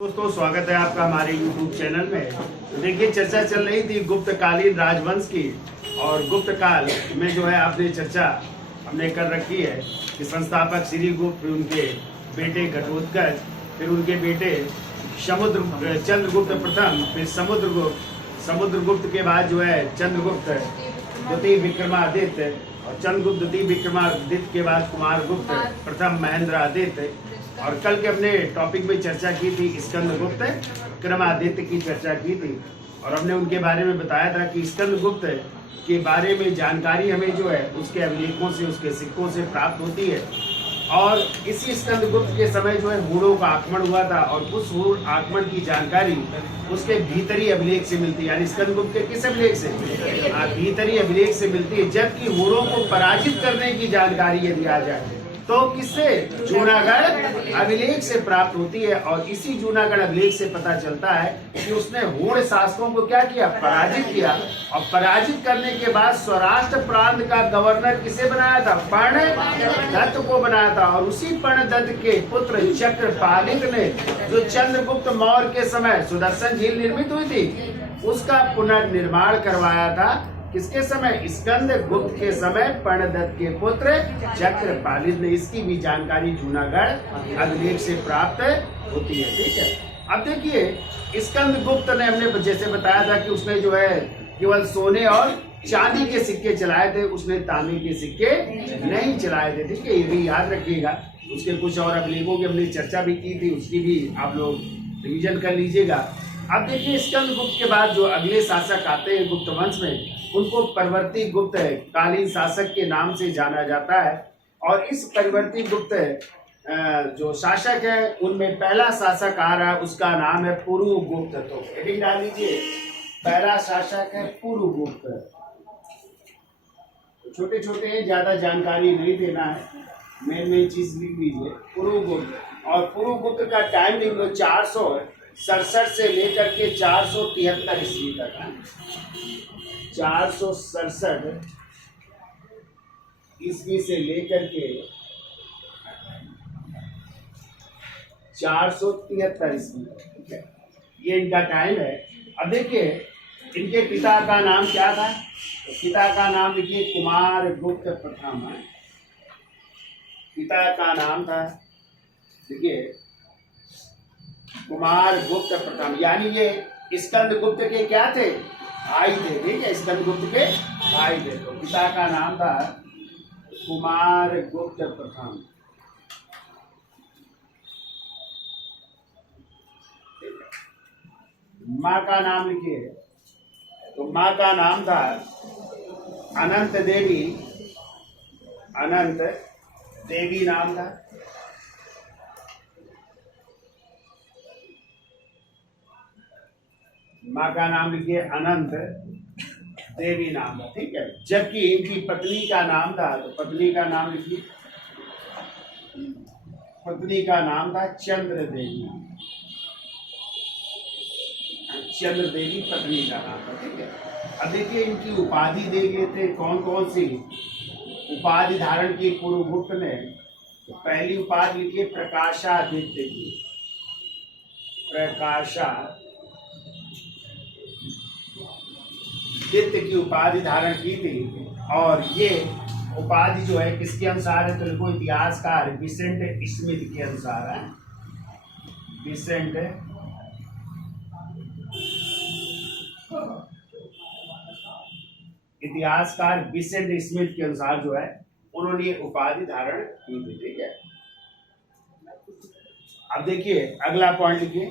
दोस्तों स्वागत है आपका हमारे YouTube चैनल में। तो देखिए चर्चा चल रही थी गुप्तकालीन राजवंश की, और गुप्त काल में जो है आपने चर्चा हमने कर रखी है कि संस्थापक श्री गुप्त, फिर उनके बेटे घटोत्कच, फिर उनके बेटे चंद्रगुप्त प्रथम, फिर समुद्रगुप्त के बाद जो है चंद्रगुप्त द्वितीय विक्रमादित्य, और चंद्रगुप्त द्वितीय विक्रमादित्य के बाद कुमारगुप्त प्रथम महेंद्रादित्य। और कल के हमने टॉपिक में चर्चा की थी स्कंदगुप्त विक्रमादित्य की चर्चा की थी, और हमने उनके बारे में बताया था कि स्कंदगुप्त के बारे में जानकारी हमें जो है उसके अभिलेखों से, उसके सिक्कों से प्राप्त होती है। और इसी स्कंदगुप्त के समय जो है हूणों का आक्रमण हुआ था, और उस हूण आक्रमण की जानकारी उसके भीतरी अभिलेख से मिलती है। यानी स्कंदगुप्त के किस अभिलेख से? भीतरी अभिलेख से मिलती है। जबकि हूणों को पराजित करने की जानकारी यदि आ जाए तो किससे? जूनागढ़ अभिलेख से प्राप्त होती है। और इसी जूनागढ़ अभिलेख से पता चलता है कि उसने हूण शासकों को क्या किया? पराजित किया। और पराजित करने के बाद स्वराष्ट्र प्रांत का गवर्नर किसे बनाया था? पर्णदत्त को बनाया था। और उसी पर्णदत्त के पुत्र चक्रपालित ने जो चंद्रगुप्त मौर्य के समय सुदर्शन झील निर्मित हुई थी उसका पुनर्निर्माण करवाया था। किसके समय? स्कंदगुप्त के समय पर्णदत्त के पुत्र चक्रपालित ने। इसकी भी जानकारी जूनागढ़ अभिलेख से प्राप्त होती है। ठीक है, अब देखिए स्कंदगुप्त ने, हमने जैसे बताया था कि उसने जो है केवल सोने और चांदी के सिक्के चलाए थे, उसने तांबे के सिक्के नहीं चलाए थे। ठीक है, ये भी याद रखिएगा। उसके कुछ और अभिलेखों की हमने चर्चा भी की थी, उसकी भी आप लोग रिविजन कर लीजिएगा। अब देखिए स्कंदगुप्त के बाद जो अगले शासक आते हैं गुप्त वंश में, उनको परिवर्ती गुप्त कालीन शासक के नाम से जाना जाता है। और इस परिवर्ती गुप्त जो शासक है उनमें पहला शासक आ रहा है, उसका नाम है पुरुगुप्त। तो हेडिंग डाल लीजिए, पहला शासक है पुरुगुप्त। छोटे छोटे हैं, ज्यादा जानकारी नहीं देना है, मेन चीज लिख लीजिए पुरुगुप्त। और पुरुगुप्त का टाइम लिख लो 467 से लेकर के 473 ईस्वी तक। 467 ईस्वी से लेकर के 473 ईस्वी तक। ठीक है, ये इनका टाइम है। अब देखिए इनके पिता का नाम क्या था? तो पिता का नाम लिखिए कुमारगुप्त प्रथम। पिता का नाम था, देखिए कुमारगुप्त प्रथम। यानी ये स्कंदगुप्त के क्या थे? भाई थे। ठीक है, स्कंदगुप्त के भाई थे। तो पिता का नाम था कुमारगुप्त प्रथम। माँ का नाम लिखिए, तो माँ का नाम था अनंत देवी। अनंत देवी नाम था। माँ का नाम लिखिए अनंत देवी नाम था। ठीक है, जबकि इनकी पत्नी का नाम था, तो पत्नी का नाम लिखिए, पत्नी का नाम था चंद्र देवी। चंद्र देवी पत्नी का नाम था। ठीक है, अब देखिए इनकी उपाधि दे गए थे। कौन कौन सी उपाधि धारण की पुरुगुप्त ने? तो पहली उपाधि लिखिए प्रकाशादित्य की। प्रकाशादित्य की उपाधि धारण की थी। और ये उपाधि जो है किसके अनुसार है? तो लिखो इतिहासकार विसेंट स्मिथ के अनुसार है। विसेंट इतिहासकार विसेंट स्मिथ के अनुसार जो है उन्होंने ये उपाधि धारण की थी। ठीक है, अब देखिए अगला पॉइंट लिखिए,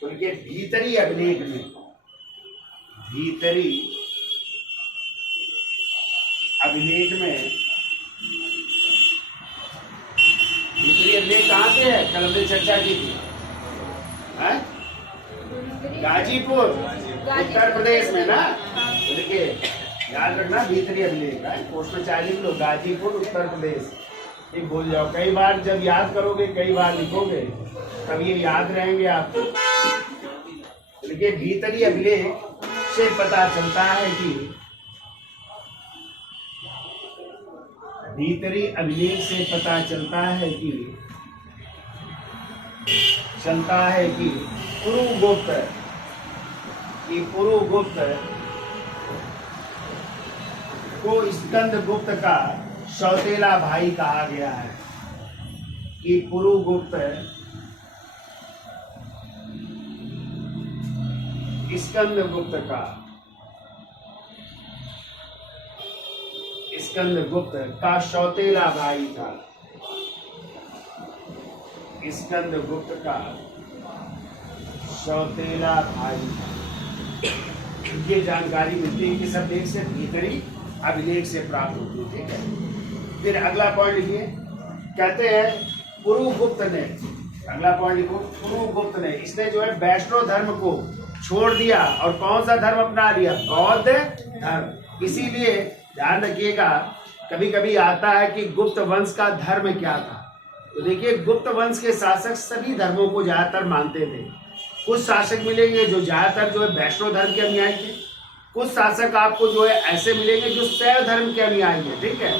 तो लिखिए भीतरी अभिलेख में, भीतरी अभिलेख में, भीतरी अभिलेख कहाँ से है? कल हमने चर्चा की थी, गाजीपुर उत्तर प्रदेश में ना। तो देखिए याद रखना भीतरी अभिलेख है, पोस्ट में चाहे लिख लो गाजीपुर उत्तर प्रदेश। ये भूल जाओ, कई बार जब याद करोगे, कई बार लिखोगे, तब ये याद रहेंगे आपको। देखिए भीतरी अभिलेख से पता चलता है कि, भीतरी अभिलेख से पता चलता है कि चलता है कि पुरुगुप्त को स्कंदगुप्त का सौतेला भाई कहा गया है। कि पुरुगुप्त स्कंदगुप्त का सौतेला भाई था। स्कंदगुप्त का सौतेला भाई था। ये जानकारी मिलती है कि सब लेख से भीतरी अभिलेख से प्राप्त होती है। ठीक है, फिर अगला पॉइंट लिखिए। कहते हैं पुरुगुप्त ने, अगला पॉइंट लिखो, पुरुगुप्त ने, इसने जो है वैष्णव धर्म को छोड़ दिया और कौन सा धर्म अपना लिया? बौद्ध धर्म। इसीलिए ध्यान रखिएगा, कभी कभी आता है कि गुप्त वंश का धर्म क्या था। तो देखिए, गुप्त वंश के शासक सभी धर्मों को ज्यादातर मानते थे। कुछ शासक मिलेंगे जो ज्यादातर जो है वैष्णव धर्म के अनुयायी थे, कुछ शासक आपको जो है ऐसे मिलेंगे जो शैव धर्म के अनुयायी है। ठीक है,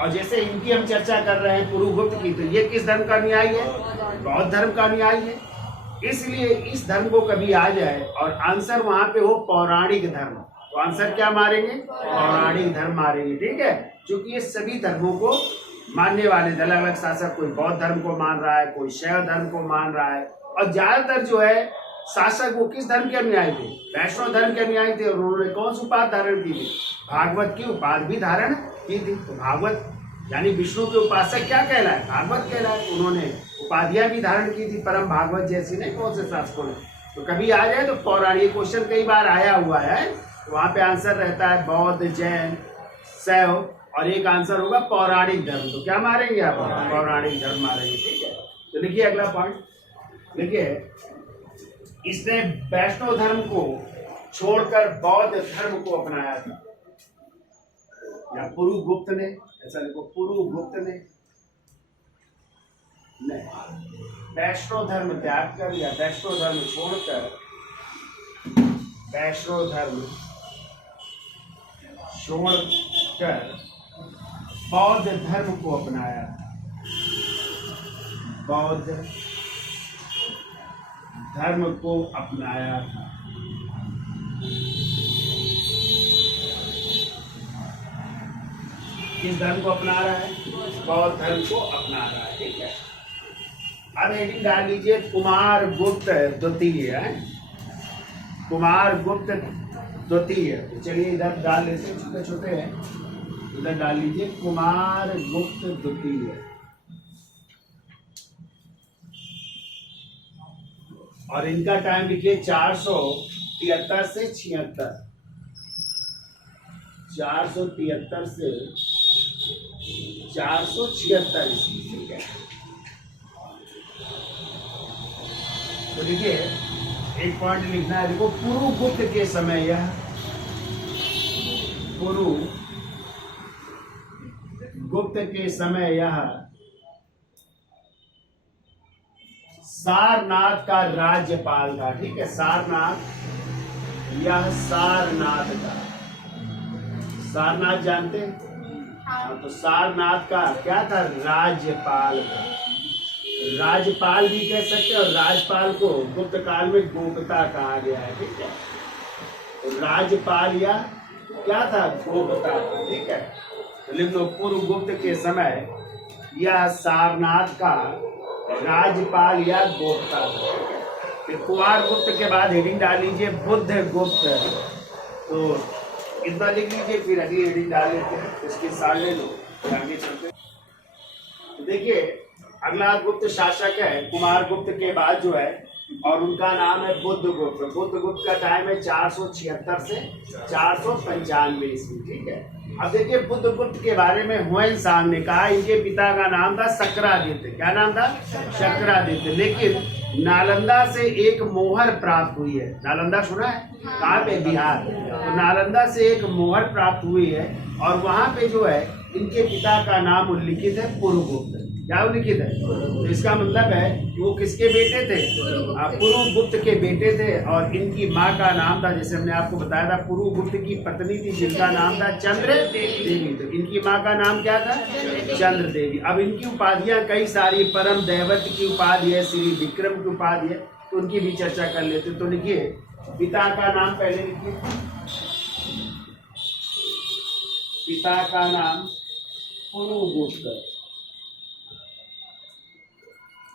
और जैसे इनकी हम चर्चा कर रहे हैं पुरुगुप्त की, तो ये किस धर्म का अनुयायी है? बौद्ध धर्म का अनुयायी है। इसलिए इस धर्म को कभी आ जाए और आंसर वहां पे हो पौराणिक धर्म, तो आंसर क्या मारेंगे? पौराणिक धर्म मारेंगे। ठीक है, क्योंकि ये सभी धर्मों को मानने वाले अलग अलग शासक, कोई बौद्ध धर्म को मान रहा है, कोई शैव धर्म को मान रहा है, और ज्यादातर जो है शासक वो किस धर्म के अनुयायी थे? वैष्णव धर्म के अनुयायी थे। और उन्होंने कौन सी उपाधि धारण की थी? भागवत की उपाधि भी धारण की थी। तो भागवत यानी विष्णु के उपासक क्या कहलाए? भागवत कहलाए। उन्होंने उपाधियां भी धारण की थी, परम भागवत जैसी नहीं, कौन से शासकों ने। तो कभी आ जाए तो पौराणिक क्वेश्चन कई बार आया हुआ है, तो वहां पे आंसर रहता है बौद्ध, जैन, शैव, और एक आंसर होगा पौराणिक धर्म। तो क्या मारेंगे आप? पौराणिक धर्म मारेंगे। ठीक है, तो लिखिए अगला पॉइंट। देखिए, इसने वैष्णव धर्म को छोड़कर बौद्ध धर्म को अपनाया था। या पुरुगुप्त ने, ऐसा लिखो, पुरुगुप्त ने वैष्णव धर्म त्याग कर, या वैष्णव धर्म छोड़कर बौद्ध धर्म को अपनाया था। बौद्ध धर्म को अपनाया था। किस धर्म को अपना रहा है? बौद्ध धर्म को अपना रहा है। ठीक है, अब हेडिंग डाल लीजिए कुमारगुप्त द्वितीय। कुमारगुप्त द्वितीय, तो चलिए इधर डाल लेते हैं, छोटे छोटे हैं, इधर डाल लीजिए कुमारगुप्त द्वितीय। और इनका टाइम लिखिए 473 से 76, 473 से 476 ईस्वी। ठीक है, तो देखिए एक पॉइंट लिखना है। देखो, पुरुगुप्त के समय यह सारनाथ का राज्यपाल था। ठीक है, सारनाथ, यह सारनाथ का, सारनाथ जानते हैं? हाँ, तो सारनाथ का क्या था? राज्यपाल था। राज्यपाल भी कह सकते हैं, और राज्यपाल को गुप्त काल में गोपता कहा गया है। ठीक है, तो राज्यपाल या क्या था? गोपता था। ठीक है, तो लिख लो पुरुगुप्त के समय यह सारनाथ का राज्यपाल या गोपता था। फिर कुमारगुप्त के बाद हेडिंग डाल लीजिए बुद्धगुप्त। तो इतना लिख लीजिए, फिर अगली हेडिंग डाल लेते हैं, इसके साथ ले लो, आगे चलते हैं। तो देखिए, अगला गुप्त शासक है कुमारगुप्त के बाद जो है, और उनका नाम है बुद्धगुप्त। बुद्धगुप्त का टाइम है 476 से 495 ईस्वी। ठीक है, अब देखिए बुद्धगुप्त के बारे में हुएन सांग ने कहा इनके पिता का नाम था शक्रादित्य। क्या नाम था? शक्रादित्य। लेकिन नालंदा से एक मोहर प्राप्त हुई है। नालंदा सुना है? कहाँ पे? बिहार। तो नालंदा से एक मोहर प्राप्त हुई है, और वहां पे जो है इनके पिता का नाम उल्लिखित है पुरुगुप्त। क्या उल्लिखित है? तो इसका मतलब है कि वो किसके बेटे थे? पुरुगुप्त के बेटे थे। और इनकी माँ का नाम था, जैसे हमने आपको बताया था, पुरुगुप्त की पत्नी थी जिनका नाम था चंद्र देवी। तो इनकी माँ का नाम क्या था? चंद्र देवी। अब इनकी उपाधियां कई सारी, परम दैवत की उपाधि है, श्री विक्रम की उपाधि है, तो उनकी भी चर्चा कर लेते। तो लिखिए पिता का नाम, पहले लिखिए पिता का नाम पुरुगुप्त।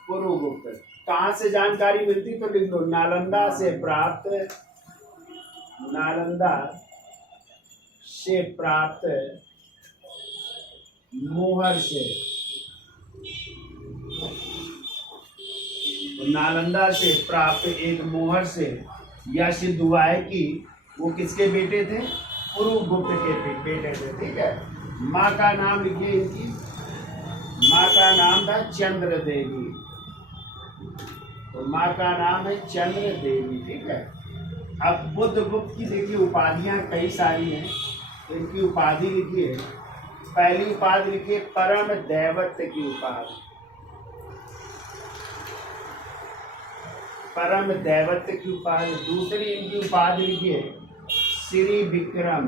पुरुगुप्त कहाँ से जानकारी मिलती? तो लिख लो नालंदा से प्राप्त, नालंदा से प्राप्त मोहर से। तो नालंदा से प्राप्त एक मोहर से यह सिद्ध हुआ है कि वो किसके बेटे थे? पुरुगुप्त के बेटे थे। ठीक है। माँ का नाम लिखिए, इनकी माँ का नाम था चंद्र देवी। तो माँ का नाम है चंद्र देवी। ठीक है। अब बुद्धगुप्त की देखिए उपाधियां कई सारी हैं, तो इनकी उपाधि लिखिए। पहली उपाधि लिखिए परम दैवत की उपाधि, परम दैवत की उपाधि। दूसरी इनकी उपाधि लिखिए श्री विक्रम।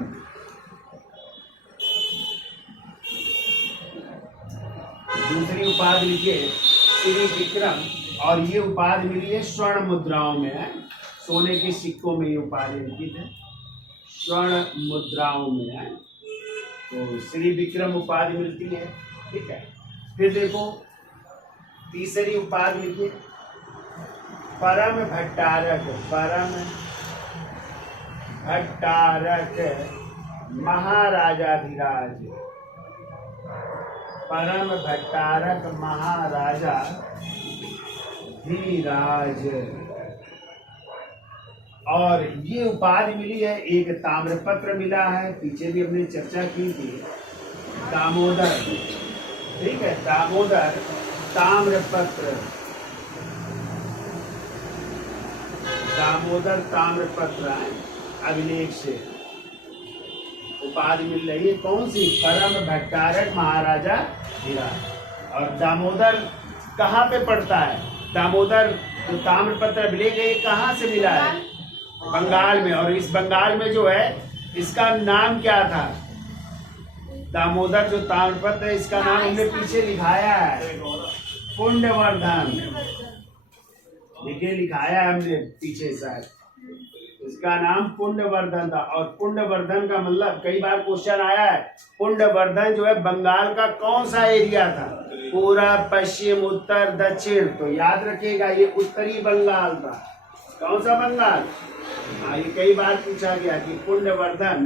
दूसरी उपाधि लिखिए श्री विक्रम। और ये उपाधि मिली है स्वर्ण मुद्राओं में, है सोने के सिक्कों में ये उपाधि लिखित है, स्वर्ण मुद्राओं में है। तो श्री विक्रम उपाधि मिलती है। ठीक है। फिर देखो तीसरी उपाधि लिखिए परम भट्टारक। परम भट्टारक महाराजाधिराज। परम भट्टारक महाराजा धीराज। और ये उपाधि मिली है, एक ताम्रपत्र मिला है, पीछे भी हमने चर्चा की थी, दामोदर। ठीक है। दामोदर ताम्रपत्र, दामोदर ताम्रपत्र अभिलेख से उपाधि मिल रही है। कौन सी? परम भट्टारक महाराजा धीराज। और दामोदर कहाँ पे पड़ता है? दामोदर जो ताम्रपत्र अभिलेख है, ये कहाँ से मिला है? बंगाल में। और इस बंगाल में जो है इसका नाम क्या था? दामोदर जो ताम्रपत्र है, इसका नाम हमने पीछे लिखाया है पुंडवर्धन। देखिए लिखाया है हमने पीछे शायद, इसका नाम पुंडवर्धन था। और पुंडवर्धन का मतलब कई बार क्वेश्चन आया है, पुंडवर्धन जो है बंगाल का कौन सा एरिया था? पूरा, पश्चिम, उत्तर, दक्षिण। तो याद रखिएगा ये उत्तरी बंगाल था। कौन सा बंगाल? हाँ, ये कई बार पूछा गया कि पुंडवर्धन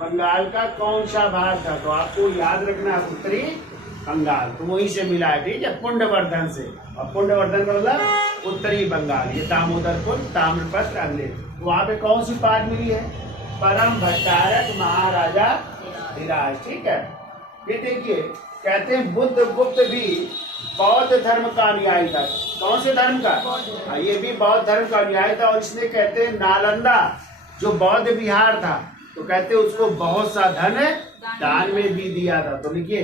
बंगाल का कौन सा भाग था, तो आपको याद रखना उत्तरी बंगाल। तो वहीं से मिला है। ठीक है, पुंडवर्धन से। और पुंडवर्धन का मतलब उत्तरी बंगाल। ये दामोदरपुर ताम्रपत्र अभिलेख। तो वहाँ पे कौन सी उपाधि मिली है? परम भट्टारक महाराजा धीराज। ठीक है। फिर देखिए कहते हैं बुद्धगुप्त भी बौद्ध धर्म का अनुयायी था। कौन से धर्म का? हाँ, ये भी बौद्ध धर्म का अनुयायी था। और इसने कहते हैं नालंदा जो बौद्ध विहार था, तो कहते हैं उसको बहुत सा धन दान में भी दिया था। तो लिखिए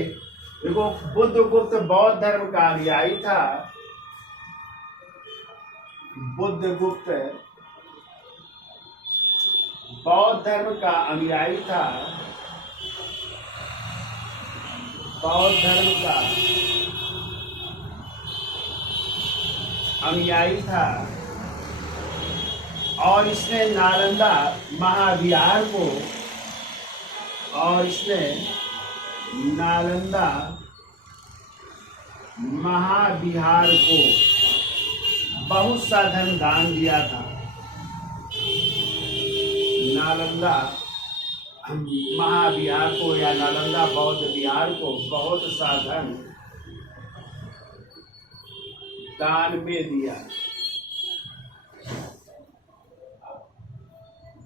देखो बुद्धगुप्त बौद्ध धर्म का अनुयायी था। बुद्धगुप्त बौद्ध धर्म का अनुयायी था। बौद्ध धर्म का अनुयायी था। और इसने नालंदा महाविहार को, और इसने नालंदा महाविहार को बहुत सा धन दान दिया था। नालंदा महाविहार को या नालंदा बौद्ध विहार को बहुत सा धन दान में दिया।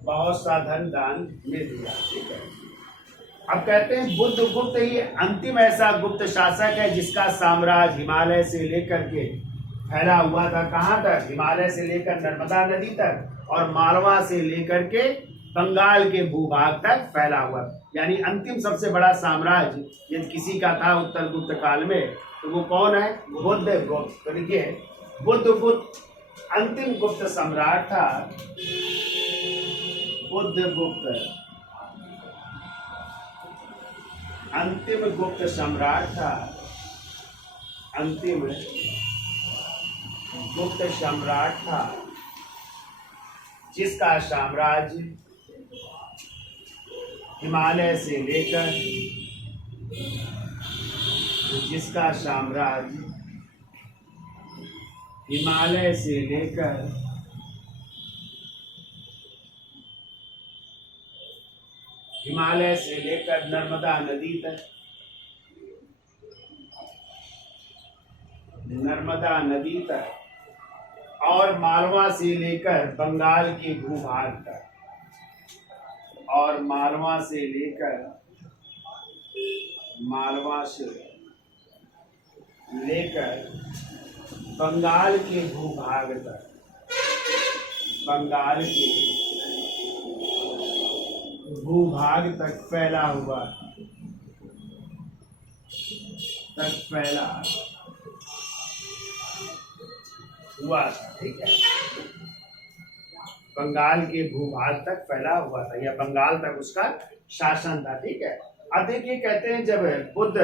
बहुत सा धन दान में दिया। ठीक है। अब कहते हैं बुद्धगुप्त ही अंतिम ऐसा गुप्त शासक है जिसका साम्राज्य हिमालय से लेकर के फैला हुआ था। कहाँ तक? हिमालय से लेकर नर्मदा नदी तक, और मालवा से लेकर के बंगाल के भूभाग तक फैला हुआ। यानी अंतिम सबसे बड़ा साम्राज्य यदि किसी का था उत्तर गुप्त काल में, तो वो कौन है? बुद्ध गुप्त। तो देखिए बुद्ध गुप्त अंतिम गुप्त सम्राट था। बुद्ध गुप्त अंतिम गुप्त सम्राट था। अंतिम गुप्त सम्राट था जिसका साम्राज्य हिमालय से लेकर जिसका साम्राज्य हिमालय से लेकर नर्मदा नदी तक, नर्मदा नदी तक और मालवा से लेकर बंगाल के भूभाग तक, और मालवा से लेकर बंगाल के भूभाग तक, बंगाल के भूभाग तक फैला हुआ था। ठीक है, बंगाल के भूभाग तक फैला हुआ था या बंगाल तक उसका शासन था। ठीक है, अब देखिए कहते हैं जब बुद्ध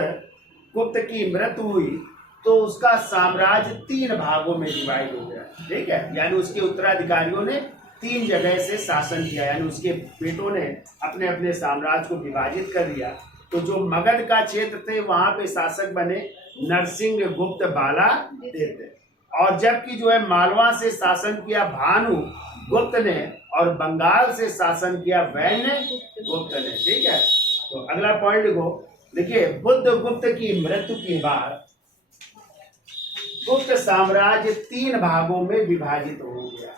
गुप्त की मृत्यु हुई तो उसका साम्राज्य 3 भागों में डिवाइड हो गया। ठीक है, यानी उसके उत्तराधिकारियों ने 3 जगह से शासन किया, यानी उसके बेटों ने अपने अपने साम्राज्य को विभाजित कर दिया। तो जो मगध का क्षेत्र थे वहां पे शासक बने नरसिंह गुप्त बालादित्य, और जबकि जो है मालवा से शासन किया भानु गुप्त ने और बंगाल से शासन किया वैन्य गुप्त ने। ठीक है, तो अगला पॉइंट लिखो। देखिए बुद्ध गुप्त की मृत्यु के बाद गुप्त साम्राज्य 3 भागों में विभाजित हो गया।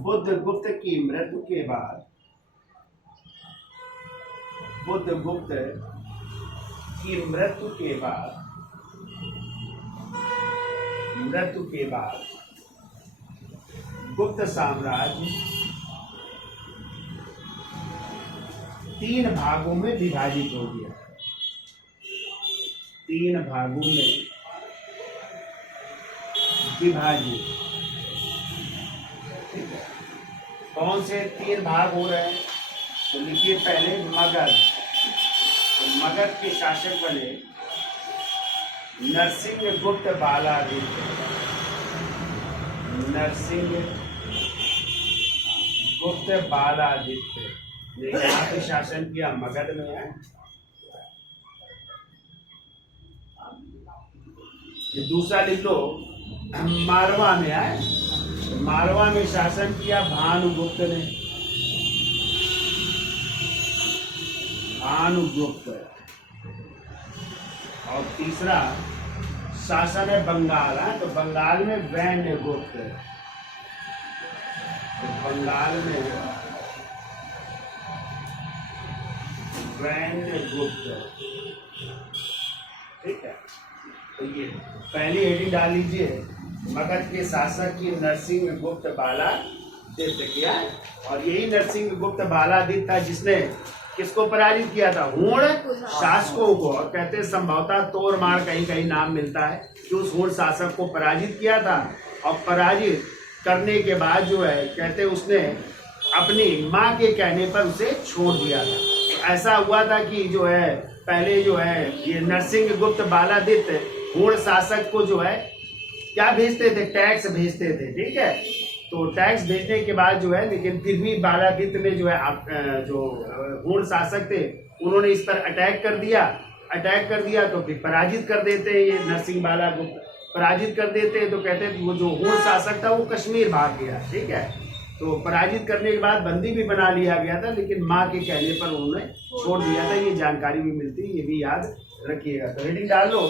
बुद्ध गुप्त की मृत्यु के बाद गुप्त साम्राज्य 3 भागों में विभाजित हो गया। 3 भागों में विभाजित। कौन से 3 भाग हो रहे हैं? तो लिखिए पहले मगध। तो मगध के शासक बने नरसिंह गुप्त बालादित्य। नरसिंह गुप्त बालादित्य ने यहाँ पे शासन किया, मगध में है। ये दूसरा लिख लो, मालवा में है। मालवा में शासन किया भानुगुप्त ने। भानुगुप्त। और तीसरा शासन है बंगाल है, तो बंगाल में वैन्य गुप्त। तो बंगाल में वैन्य गुप्त। ठीक है, तो ये पहली हेडिंग डाल लीजिए, मगध के शासक की नरसिंह गुप्त बालादित्य किया। और यही नरसिंह गुप्त बालादित्य था जिसने किसको पराजित किया था? हूण शासकों को। और कहते हैं संभवतः तोरमार कहीं कहीं नाम मिलता है कि उस हूण शासक को पराजित किया था। और पराजित करने के बाद जो है कहते उसने अपनी माँ के कहने पर उसे छोड़ दिया था। तो ऐसा हुआ था कि जो है पहले जो है ये नरसिंह गुप्त बालादित्य हूण शासक को जो है क्या भेजते थे? टैक्स भेजते थे। ठीक है, तो टैक्स भेजने के बाद जो है लेकिन फिर भी बालादित्य ने जो है जो हूण शासक थे उन्होंने इस पर अटैक कर दिया। तो फिर पराजित कर देते ये नरसिंह बाला गुप्त, पराजित कर देते। तो कहते हैं वो जो हूण शासक था वो कश्मीर भाग गया। ठीक है, तो पराजित करने के बाद बंदी भी बना लिया गया था, लेकिन माँ के कहने पर उन्होंने छोड़ दिया था। ये जानकारी भी मिलती है, ये भी याद रखिएगा। तो हेडिंग डाल लो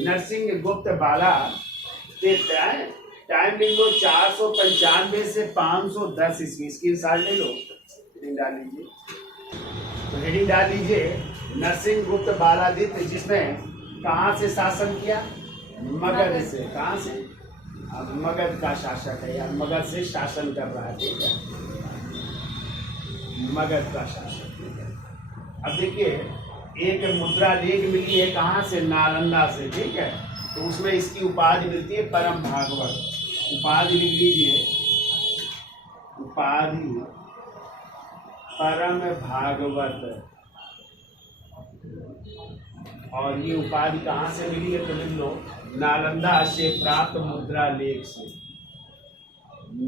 नरसिंह गुप्त बालादित्य। टाइम लिख लो 495 से 510 ईस्वी। इसकी साल ले लो, हेडिंग डाल लीजिए। तो हेडिंग डाल लीजिए नरसिंह गुप्त बालादित्य, जिसने कहाँ से शासन किया? मगध से। कहाँ से? अब मगध का शासक है या मगध से शासन कर रहा है। ठीक है, मगध का शासक। अब देखिए एक मुद्रा लेख मिली है कहाँ से? नालंदा से, ठीक है। तो उसमें इसकी उपाधि मिलती है परम भागवत। उपाधि लिख लीजिए, उपाधि परम भागवत। और ये उपाधि कहाँ से मिली है? तो लिख लो, नालंदा से प्राप्त मुद्रा लेख से।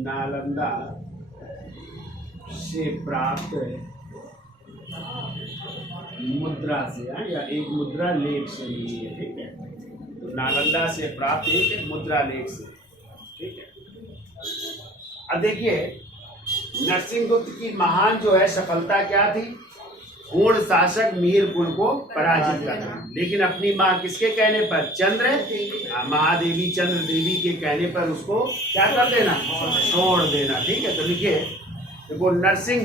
नालंदा से प्राप्त मुद्रा से, या एक मुद्रा लेख से मिली है, ठीक है। तो नालंदा से प्राप्त एक मुद्रा लेख से, ठीक है। अब देखिए, नरसिंहगुप्त की महान जो है सफलता क्या थी? पूर्ण शासक मिहिर कुल को पराजित करना। लेकिन अपनी माँ किसके कहने पर? चंद्र महादेवी, चंद्र देवी के कहने पर उसको क्या कर देना? छोड़ देना, ठीक है। तो लिखिए, देखो, नरसिंह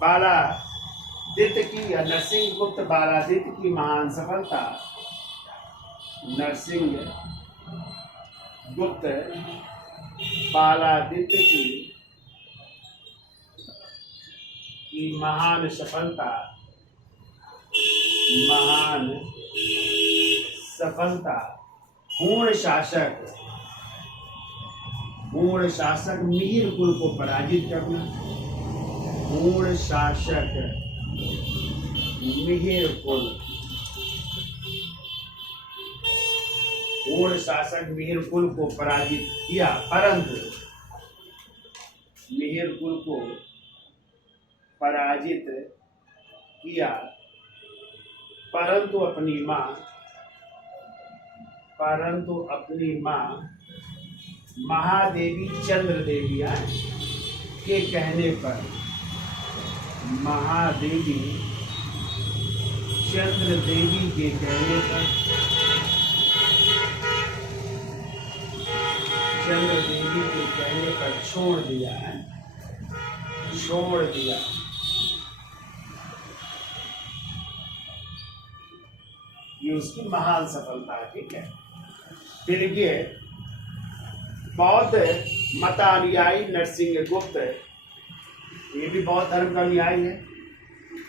बालादित्य की, या नरसिंहगुप्त बालादित्य की महान सफलता। नरसिंह गुप्त बालादित्य की महान सफलता, महान सफलता पूर्ण शासक मिहिर कुल को पराजित करना। पूर्ण शासक मिहिर कुल, पूर्ण शासक मिहिर कुल को पराजित किया, परंतु मिहिर कुल को पराजित किया, परंतु अपनी माँ महादेवी चंद्र देवी के कहने पर, महादेवी चंद्र देवी के कहने पर, चंद्र देवी के कहने पर छोड़ दिया। ये उसकी महान सफलता है, ठीक है। फिर ये बौद्ध मतानुयायी नरसिंहगुप्त, ये भी बौद्ध धर्म का अनुयायी है।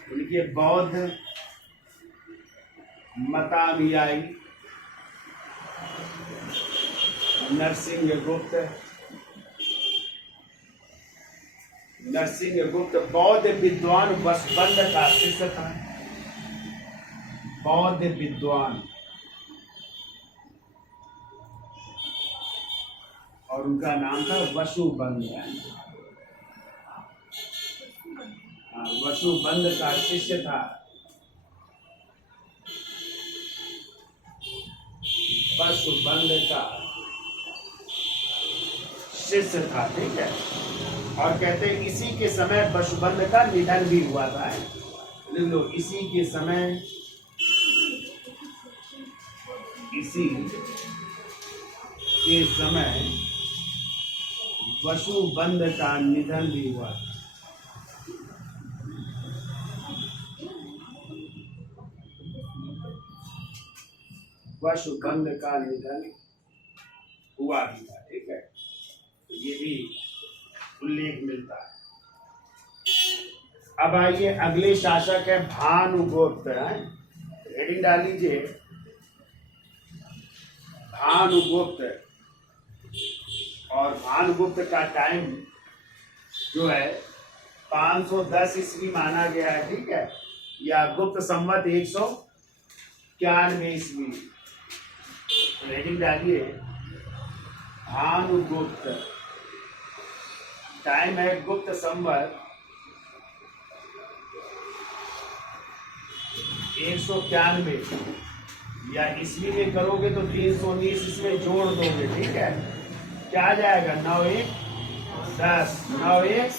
देखिए, बौद्ध मतानुयायी नरसिंहगुप्त बौद्ध विद्वान वसुबंध का शिष्य था। बौद्ध विद्वान, और उनका नाम था वसुबंध। वसुबंध का शिष्य था। वसुबंध का शिष्य था, ठीक है। और कहते हैं इसी के समय वसुबंध का निधन भी हुआ था। लिख लो, इसी के समय वसुबंध का निधन भी हुआ। वसुबंध का निधन हुआ भी था, ठीक है। ये भी उल्लेख मिलता है। अब आइए, अगले शासक है भानुगुप्त। हेडिंग डाल लीजिए, भानुगुप्त। और भानुगुप्त का टाइम जो है 510 ईस्वी माना गया है, ठीक है, या गुप्त संवत 191 ईस्वी। हेडिंग डालिए, भानुगुप्त। टाइम है गुप्त संवत 191, या ईस्वी में करोगे तो 319 इसमें जोड़ दोगे, ठीक है। क्या आ जाएगा? 9 1 10, 9 1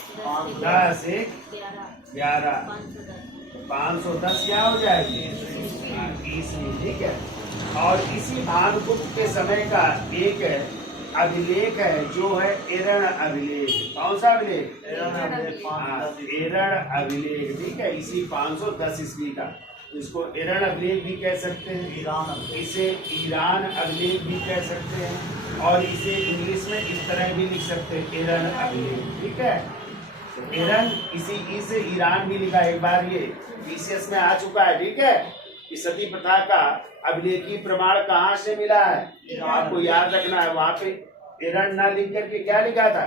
10, 1 11, 510 क्या हो जाएगी? ईस्वी, ठीक है। और इसी भानुगुप्त के समय का एक अभिलेख है जो है एरण अभिलेख। कौन सा अभिलेख? एरण अभिलेख, ठीक है। इसी 510 ईस्वी का, इसको एरण अभिलेख भी कह सकते हैं, इसे ईरान अभिलेख भी कह सकते हैं, और इसे इंग्लिश में इस तरह भी लिख सकते हैं, एरण अभिलेख, ठीक है। तो ईरान इसी ई से ईरान भी लिखा, एक बार ये बीसीएस में आ चुका है, ठीक है। कि सती प्रथा का अभिलेखीय प्रमाण कहाँ से मिला है, आपको याद रखना है। वहां पे ईरान ना लिख करके क्या लिखा था,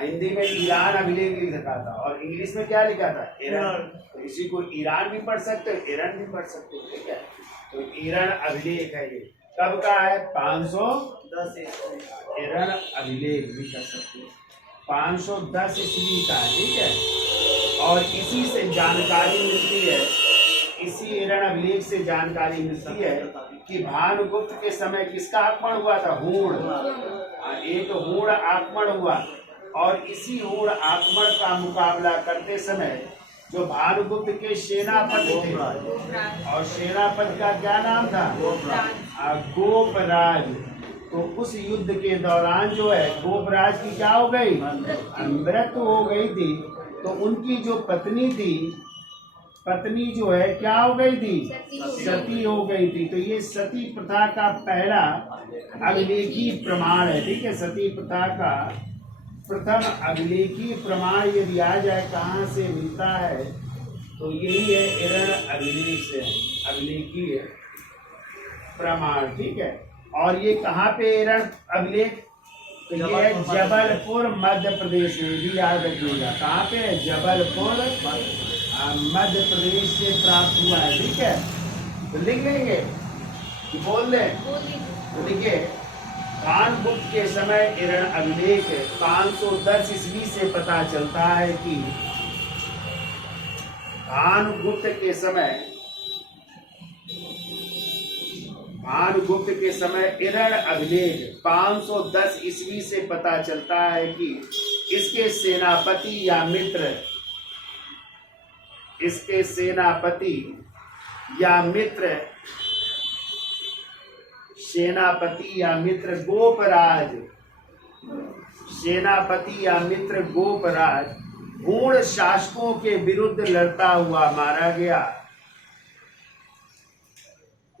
हिंदी में ईरान अभिलेख लिखा था, और इंग्लिश में क्या लिखा था, ईरान। तो इसी को ईरान भी पढ़ सकते हो, ईरान भी पढ़ सकते हो, ठीक है। तो ईरान अभिलेख है, ये कब का है, 510 ईरान अभिलेख भी कर सकते हो, 510 ईस्वी का, ठीक है। और इसी से जानकारी मिलती है, इसी ईरान अभिलेख से जानकारी मिलती है कि भानुगुप्त के समय किसका आक्रमण हुआ था, हूण, एक हूण आक्रमण हुआ। और इसी हूण आक्रमण का मुकाबला करते समय जो भानुगुप्त के सेनापति थे, और सेनापति का क्या नाम था, गोपराज। तो उस युद्ध के दौरान जो है गोपराज की क्या हो गई, मृत्यु हो गई थी। तो उनकी जो पत्नी थी, पत्नी जो है क्या हो गई थी, सती हो गई थी। तो ये सती प्रथा का पहला अभिलेखीय प्रमाण है, ठीक है। सती प्रथा का प्रथम अभिलेखीय प्रमाण यदि आ जाए कहाँ से मिलता है, तो यही है ईरान अभिलेख से अभिलेखीय प्रमाण, ठीक है। और ये कहाँ पे ईरान अभिलेख, तो ये है जबलपुर मध्य प्रदेश में, भी याद रखिएगा। कहाँ पे है, जबलपुर मध्य प्रदेश से प्राप्त हुआ है, ठीक है। तो लिख लेंगे, बोल दें, तो देखिए भानुगुप्त के समय ईरान अभिलेख 510 ईस्वी से पता चलता है कि भानुगुप्त के समय ईरान अभिलेख 510 ईस्वी से पता चलता है कि इसके सेनापति या मित्र, इसके सेनापति या मित्र गोपराज, सेनापति या मित्र गोपराज हूण शासकों के विरुद्ध लड़ता हुआ मारा गया।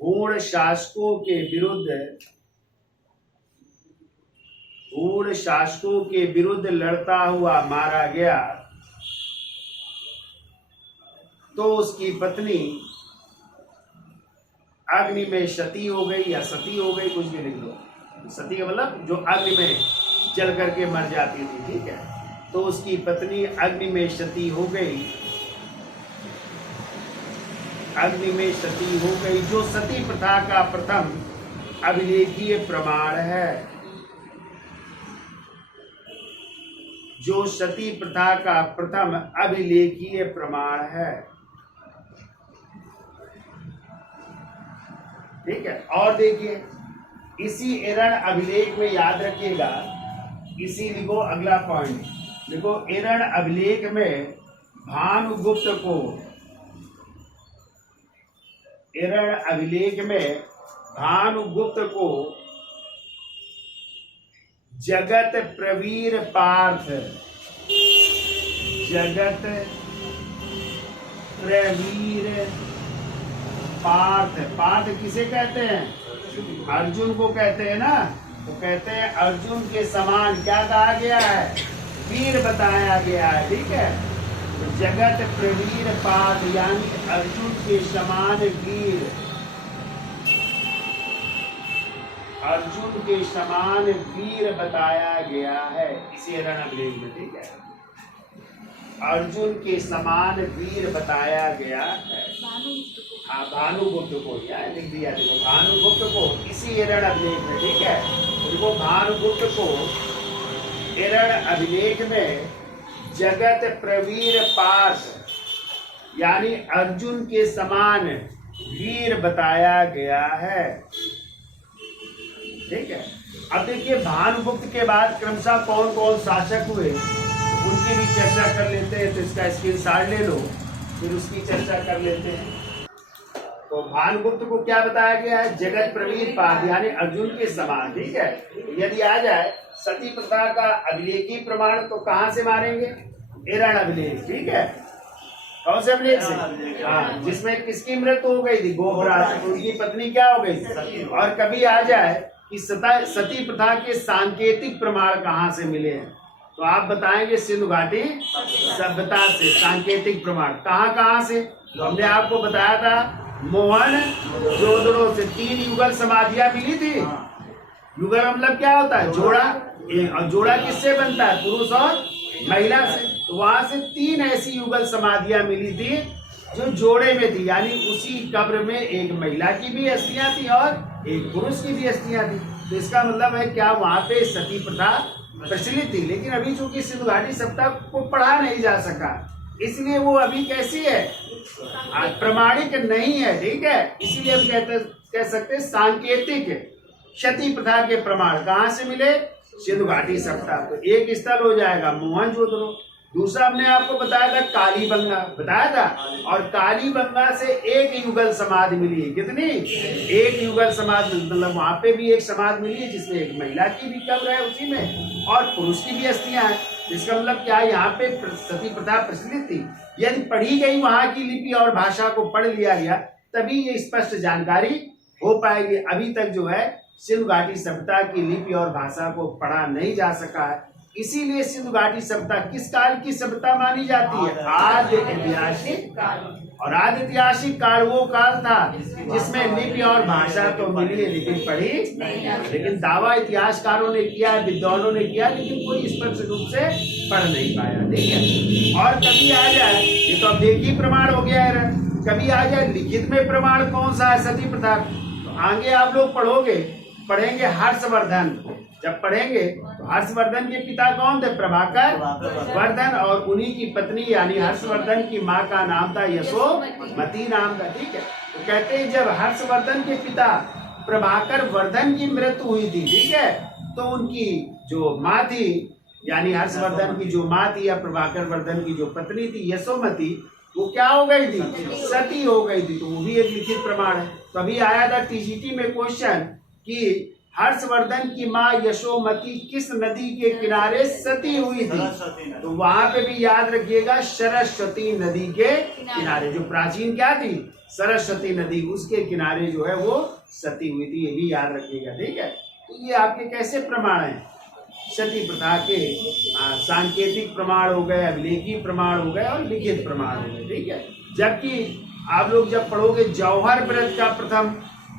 हूण शासकों के विरुद्ध लड़ता हुआ मारा गया। तो उसकी पत्नी अग्नि में सती हो गई, या सती हो गई, कुछ भी लिख लो। सती का मतलब जो अग्नि में जल करके मर जाती थी, ठीक है। तो उसकी पत्नी अग्नि में सती हो गई, अग्नि में सती हो गई, जो सती प्रथा का प्रथम अभिलेखीय प्रमाण है, जो सती प्रथा का प्रथम अभिलेखीय प्रमाण है, ठीक है। और देखिए इसी ईरान अभिलेख में याद रखिएगा, इसी लिखो, अगला पॉइंट लिखो, ईरान अभिलेख में भानुगुप्त को जगत प्रवीर पार्थ, पार्थ किसे कहते हैं, अर्जुन को कहते हैं ना। तो कहते हैं अर्जुन के समान क्या कहा गया है, वीर बताया गया है, ठीक है। तो जगत प्रवीर पार्थ यानी अर्जुन के समान वीर, अर्जुन के समान वीर बताया गया है इसी ईरान अभिलेख में, ठीक है। अर्जुन के समान वीर बताया गया है, हाँ, भानुगुप्त को, या लिख दिया, देखो भानुगुप्त को इसी ईरान अभिलेख में, ठीक है। देखो भानुगुप्त को ईरान अभिलेख में जगत प्रवीर पार्थ यानी अर्जुन के समान वीर बताया गया है, ठीक है। अब देखिए भानुगुप्त के बाद क्रमशः कौन कौन शासक हुए उनकी भी चर्चा कर लेते हैं। तो इसका स्क्रीनशॉट ले लो, फिर उसकी चर्चा कर लेते हैं। तो भानुगुप्त को क्या बताया गया है, जगत प्रवीर पार्थ यानी अर्जुन के समान, ठीक है। यदि आ जाए सती प्रथा का अभिलेखीय प्रमाण, तो कहाँ से मारेंगे, ईरान अभिलेख, ठीक है। कौन से अभिलेख से, हाँ, जिसमें किसकी मृत्यु हो गई थी, गोपराज, उनकी पत्नी क्या हो गई थी। और कभी आ जाए कि सती प्रथा के सांकेतिक प्रमाण कहाँ से मिले हैं, तो आप बताएंगे सिंधु घाटी सभ्यता से सांकेतिक प्रमाण। कहाँ कहाँ से? तो हमने आपको बताया था मोहन जोदड़ो से 3 युगल समाधियां मिली थी। युगल मतलब क्या होता है? जोड़ा। और जोड़ा किससे बनता है? पुरुष और महिला से। तो वहां से 3 ऐसी युगल समाधियां मिली थी जो जोड़े में थी, यानी उसी कब्र में एक महिला की भी अस्थियां थी और एक पुरुष की भी अस्थियां थी। तो इसका मतलब है क्या वहां पे सती प्रथा प्रचलित थी, लेकिन अभी चूंकि सिंधु घाटी सप्ताह को पढ़ा नहीं जा सका, इसलिए वो अभी कैसी है? प्रमाणिक नहीं है। ठीक है, इसीलिए हम कह सकते हैं सांकेतिक सती प्रथा के प्रमाण कहाँ से मिले? सिंधु घाटी सप्ताह। तो एक स्थल हो जाएगा मोहनजोदड़ो। दूसरा हमने आपको बताया था कालीबंगा, बताया था। और कालीबंगा से 1 युगल समाधि मिली है। कितनी? 1 युगल समाधि, मतलब वहां पे भी एक समाधि मिली है जिसमें एक महिला की भी कब्र है उसी में और पुरुष की भी अस्थियां हैं। इसका मतलब क्या? यहाँ पे सती प्रथा प्रचलित थी। यदि पढ़ी गई वहां की लिपि और भाषा को पढ़ लिया गया तभी ये स्पष्ट जानकारी हो पाएगी। अभी तक जो है सिंधु घाटी सभ्यता की लिपि और भाषा को पढ़ा नहीं जा सका है। इसीलिए सिंधु घाटी सभ्यता किस काल की सभ्यता मानी जाती है? आद्य ऐतिहासिक काल। और आद्य ऐतिहासिक काल वो काल था जिसमें लिपि और भाषा तो मिली है लेकिन पढ़ी नहीं। लेकिन दावा इतिहासकारों ने किया, विद्वानों ने किया, लेकिन कोई स्पष्ट रूप से पढ़ नहीं पाया। ठीक है, और कभी आ जाए, ये तो अब देखी प्रमाण हो गया है, कभी आ जाए लिखित में प्रमाण कौन सा है सती प्रथा? तो आगे आप लोग पढ़ेंगे हर्षवर्धन। जब पढ़ेंगे तो हर्षवर्धन के पिता कौन थे? प्रभाकर वर्धन। और उन्हीं की पत्नी यानी हर्षवर्धन की माँ का नाम था यशोमती नाम था। ठीक है, तो कहते हैं जब हर्षवर्धन के पिता प्रभाकर वर्धन की मृत्यु हुई थी, ठीक है, तो उनकी जो माँ थी यानी हर्षवर्धन की जो माँ थी या प्रभाकर वर्धन की जो पत्नी थी यशोमती, वो क्या हो गई थी? सती हो गई थी। तो वो भी एक लिखित प्रमाण है। तो अभी आया था टीजीटी में क्वेश्चन कि हर्षवर्धन की माँ यशोमती किस नदी के किनारे सती हुई थी? तो वहां पे भी याद रखिएगा सरस्वती नदी के किनारे, जो प्राचीन क्या थी? सरस्वती नदी, उसके किनारे जो है वो सती हुई थी। ये भी याद रखिएगा। ठीक है, तो ये आपके कैसे प्रमाण है? सती प्रथा के सांकेतिक प्रमाण हो गए, अभिलेखी प्रमाण हो गए और लिखित प्रमाण हो गए। ठीक है, जबकि आप लोग जब पढ़ोगे जौहर व्रत का प्रथम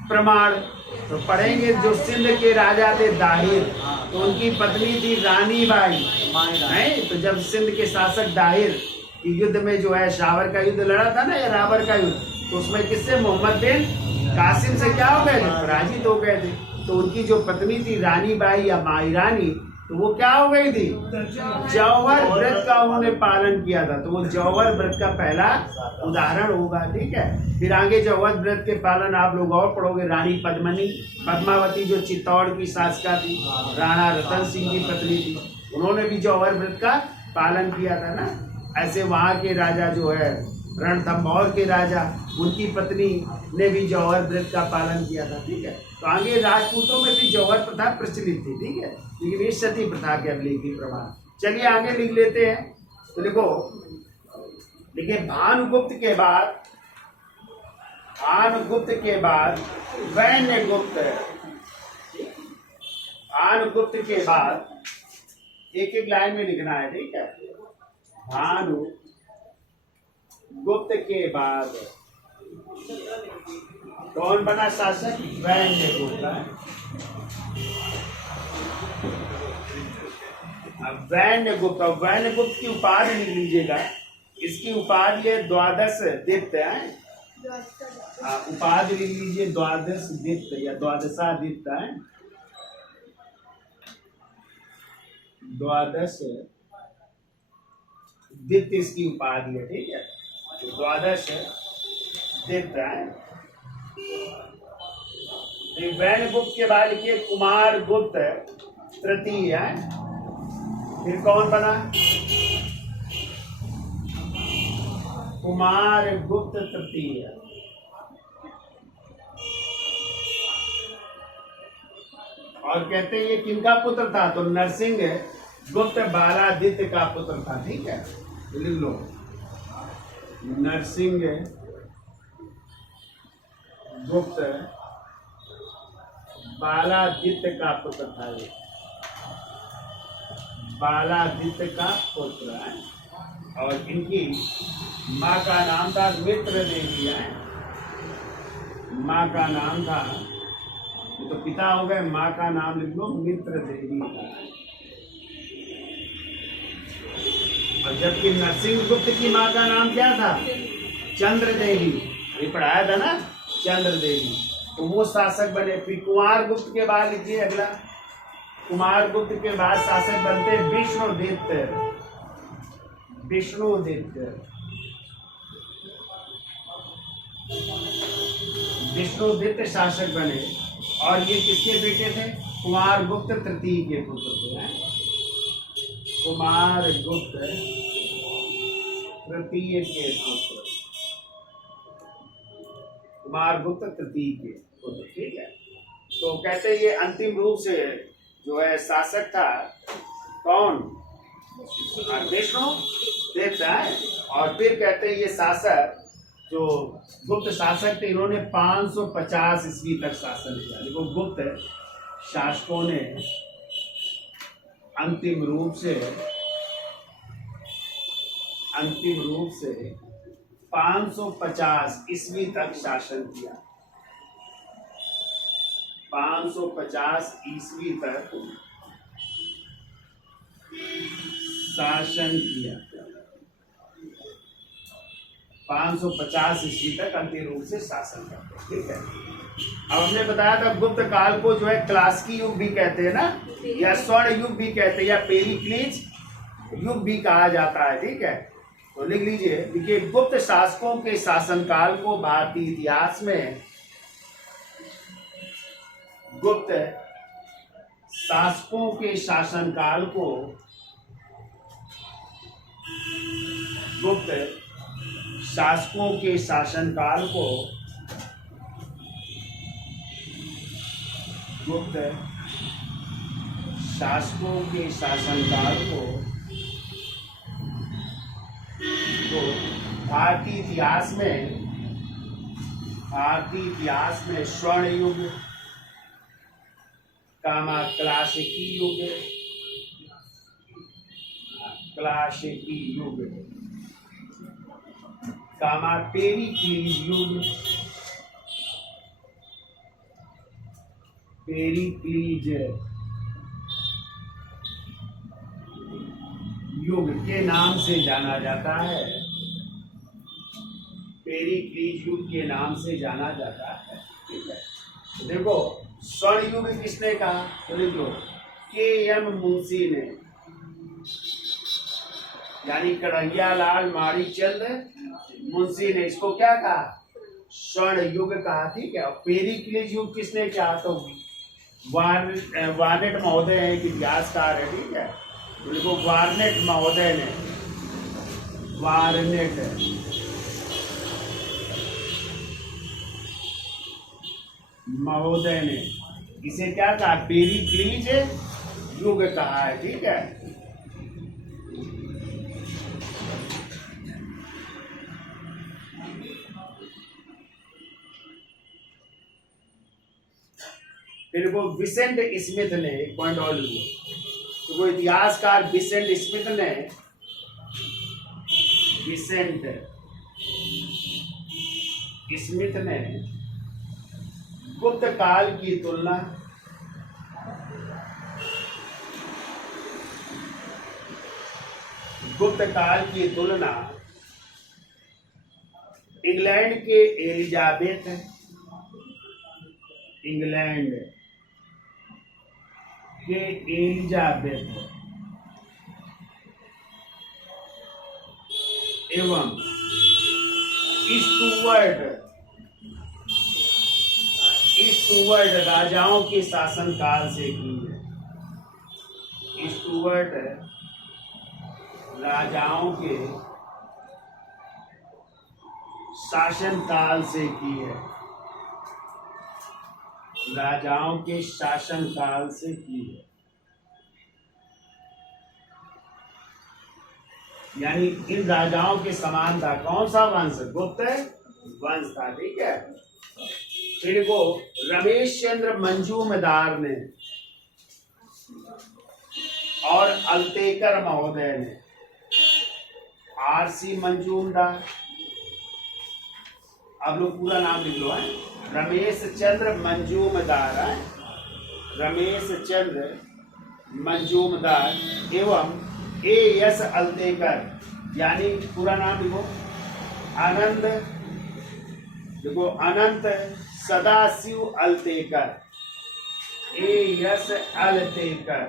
प्रमाण तो पढ़ेंगे जो सिंध के राजा थे दाहिर, तो उनकी पत्नी थी रानी बाई। नहीं तो जब सिंध के शासक दाहिर की युद्ध में जो है शावर का युद्ध लड़ा था ना या रावर का युद्ध, तो उसमें किससे? मोहम्मद बिन कासिम से क्या हो गए थे? पराजित हो गए थे। तो उनकी जो पत्नी थी रानी बाई या माई रानी, तो वो क्या हो गई थी? जौहर व्रत का उन्होंने पालन किया था। तो वो जौहर व्रत का पहला उदाहरण होगा। ठीक है, फिर आगे जौहर व्रत के पालन आप लोग और पढ़ोगे। रानी पद्मावती जो चित्तौड़ की शासका थी, राणा रतन सिंह की पत्नी थी, उन्होंने भी जौहर व्रत का पालन किया था ना। ऐसे वहाँ के राजा जो है रणथंभौर के राजा, उनकी पत्नी ने भी जौहर व्रत का पालन किया था। ठीक है, तो आगे राजपूतों में भी जौहर प्रथा प्रचलित थी। ठीक है, लेकिन ये सती प्रथा के अभिलेखी प्रमाण। चलिए आगे लिख लेते हैं। तो देखो, देखिए भानुगुप्त के बाद वैन्यगुप्त, भानुगुप्त के बाद एक एक लाइन में लिखना है। ठीक है, भानुगुप्त के बाद कौन बना शासक? वैन्यगुप्त। अब वैन्यगुप्त की उपाधि लिख लीजिएगा। इसकी उपाधि है द्वादश दित्य है। उपाधि लिख लीजिए द्वादश दित्य या द्वादशादित्य है। द्वादश दित्य इसकी उपाधि है। ठीक है, तो द्वादश दित्य है। वैन्यगुप्त के बाद लिखिए कुमार गुप्त तृतीय है। फिर कौन बना? कुमार गुप्त तृतीय। और कहते हैं ये किनका पुत्र था? तो नरसिंह गुप्त बालादित्य का पुत्र था। ठीक है, लिख लो, नरसिंह गुप्त बालादित्य का पुत्र था ये। बालादित्य का पुत्र है। और इनकी माँ का नाम था मित्र देवी है। माँ का नाम था, ये तो पिता हो गए, माँ का नाम लिख लो मित्र देवी का। और जबकि नरसिंहगुप्त की माँ का नाम क्या था? चंद्र देवी। ये पढ़ाया था ना, चंद्र देवी। तो वो शासक बने। फिर कुमार गुप्त के बाद लिखिए अगला। कुमार गुप्त के बाद शासक बनते विष्णुदित्य। विष्णुदित्य, विष्णुदित्य शासक बने। और ये किसके बेटे थे? कुमार गुप्त तृतीय के पुत्र थे। कुमार गुप्त तृतीय के पुत्र, कुमार गुप्त तृतीय के पुत्र, ठीक है। तो कहते हैं ये अंतिम रूप से जो है शासक था कौन? विष्णुदित्य है। और फिर कहते हैं ये शासक जो गुप्त शासक थे, इन्होंने 550 ईस्वी तक शासन किया। देखो गुप्त शासकों ने अंतिम रूप से 550 ईस्वी तक शासन किया। 550 ईस्वी तक शासन किया। 550 ईस्वी तक अंतिम रूप से शासन करते, ठीक है। अब हमने बताया था गुप्त काल को जो है क्लासिकी युग भी कहते हैं ना, या स्वर्ण युग भी कहते हैं, या पेरिक्लीज युग भी कहा जाता है, ठीक है। तो लिख लीजिए, देखिए गुप्त शासकों के शासनकाल को भारतीय इतिहास में गुप्त शासकों के शासनकाल को गुप्त शासकों के शासनकाल को गुप्त शासकों के शासनकाल को तो भारतीय इतिहास में स्वर्ण युग, क्लासिकी युग, पेरिक्लीज युग के नाम से जाना जाता है। पेरिक्लीज युग के नाम से जाना जाता है, ठीक है। तो देखो स्वर्ण युग किसने कहा? तो लिख लो के.एम. मुंशी ने, यानी कन्हैया लाल माणिकचंद मुंशी ने इसको क्या कहा? स्वर्ण युग कहा, ठीक है। और पेरिक्लीज युग किसने कहा? तो वार्नेट महोदय है, एक इतिहासकार है, ठीक है। तो देखो वार्नेट महोदय ने, इसे क्या कहा? पेरिक्लीज युग कहा है, ठीक है। फिर वो विसेंट स्मिथ ने, एक पॉइंट और लिखो, तो वो इतिहासकार विसेंट स्मिथ ने गुप्त काल की तुलना इंग्लैंड के एलिजाबेथ एवं स्टुअर्ट राजाओं के शासनकाल से की है। स्टुअर्ट राजाओं के शासनकाल से की है। राजाओं के शासनकाल से की है, यानी इन राजाओं के समान था। कौन सा वंश? गुप्त वंश था, ठीक है। फिर को रमेश चंद्र मंजूमदार ने और अल्तेकर महोदय ने, RC मंजूमदार, आप लोग पूरा नाम लिख लो है, रमेश चंद्र मंजूमदार है, रमेश चंद्र मंजूमदार एवं AS अल्तेकर, यानी पूरा नाम लिखो आनंद, देखो अनंत सदाशिव अल्तेकर, AS अल्तेकर,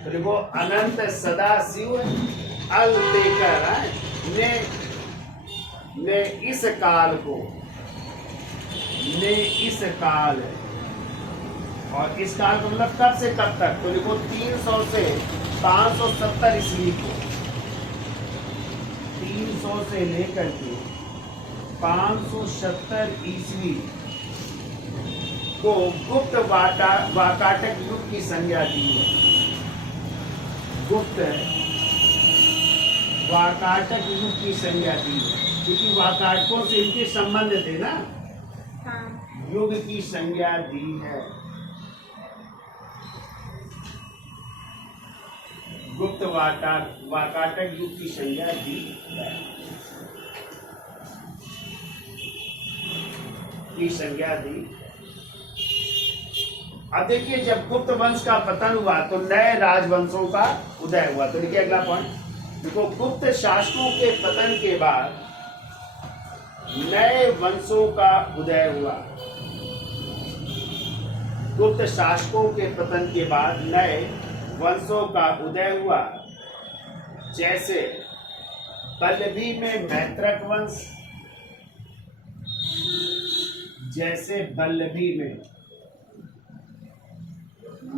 तो देखो अनंत सदाशिव अल्तेकर ने इस काल को, ने इस काल, और इस काल का मतलब कब से कब तक, तो देखो 300 से 570 ईस्वी को, 300 से लेकर के 570 ईस्वी को गुप्त वाकाटक युग की संज्ञा दी है। गुप्त वाकाटक युग की संज्ञा दी है, क्योंकि वाकाटकों से इनके संबंध थे ना, युग की संज्ञा दी है। गुप्त वाकाटक युग की संज्ञा दी है, की संज्ञा दी। अब देखिए, जब गुप्त वंश का पतन हुआ तो नए राजवंशों का उदय हुआ। तो देखिए अगला पॉइंट, देखो गुप्त शासकों के पतन के बाद नए वंशों का उदय हुआ। गुप्त शासकों के पतन के बाद नए वंशों का उदय हुआ, जैसे पल्लवी में मैत्रक वंश, जैसे पल्लवी में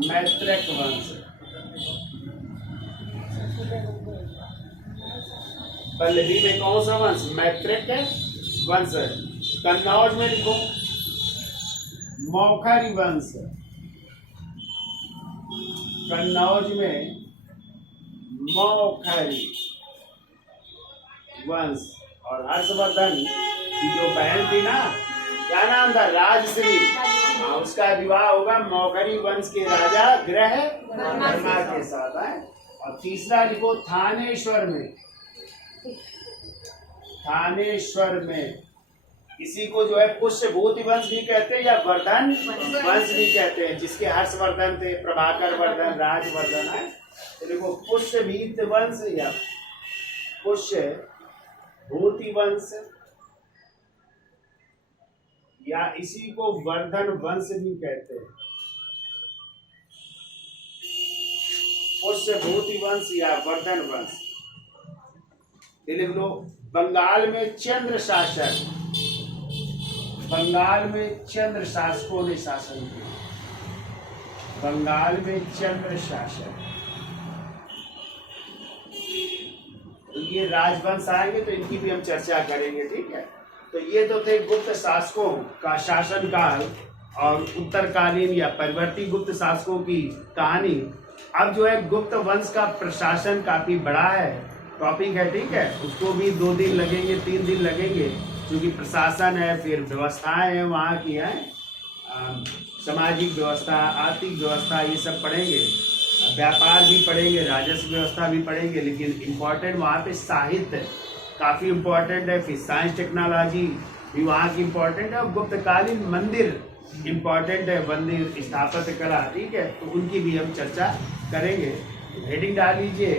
मैत्रक वंश, पल्लवी में कौन सा वंश, मैत्रक वंश। कन्नौज में लिखो मौखरी वंश, कन्नौज में मौखरी वंश। और हर्षवर्धन की जो बहन थी ना, क्या नाम था, राजश्री, उसका विवाह होगा मौखरी वंश के राजा ग्रह वर्मा के साथ है। और तीसरा लिखो थानेश्वर में, थानेश्वर में, इसी को जो है पुष्यभूति वंश भी कहते हैं या वर्धन वंश भी कहते हैं, जिसके हर्षवर्धन थे, प्रभाकर वर्धन, राजवर्धन है। तो देखो पुष्यभूति वंश या पुष्यभूति वंश, या इसी को वर्धन वंश भी कहते हैं, पुष्यभूति वंश या वर्धन वंश। लिख लो बंगाल में चंद्र शासक, बंगाल में चंद्र शासकों ने शासन किया, बंगाल में चंद्र शासक। तो ये राजवंश आएंगे तो इनकी भी हम चर्चा करेंगे, ठीक है। तो ये तो थे गुप्त शासकों का शासन काल और उत्तरकालीन या परिवर्ती गुप्त शासकों की कहानी। अब जो है गुप्त वंश का प्रशासन काफी बड़ा है, टॉपिक है, ठीक है। उसको भी 2 दिन लगेंगे, 3 दिन लगेंगे, क्योंकि प्रशासन है, फिर व्यवस्थाएं हैं वहाँ की है, सामाजिक व्यवस्था, आर्थिक व्यवस्था, ये सब पढ़ेंगे, व्यापार भी पढ़ेंगे, राजस्व व्यवस्था भी पढ़ेंगे। लेकिन इम्पोर्टेंट वहाँ पे साहित्य काफ़ी इम्पोर्टेंट है, फिर साइंस टेक्नोलॉजी भी वहाँ की इम्पोर्टेंट है, और गुप्तकालीन मंदिर इम्पोर्टेंट है, मंदिर स्थापत्य कला, ठीक है। तो उनकी भी हम चर्चा करेंगे। हेडिंग डाल लीजिए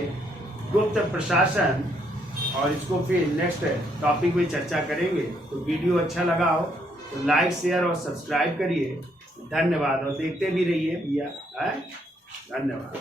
गुप्त प्रशासन, और इसको फिर नेक्स्ट टॉपिक में चर्चा करेंगे। तो वीडियो अच्छा लगा हो तो लाइक, शेयर और सब्सक्राइब करिए। धन्यवाद, और देखते भी रहिए भैया, धन्यवाद।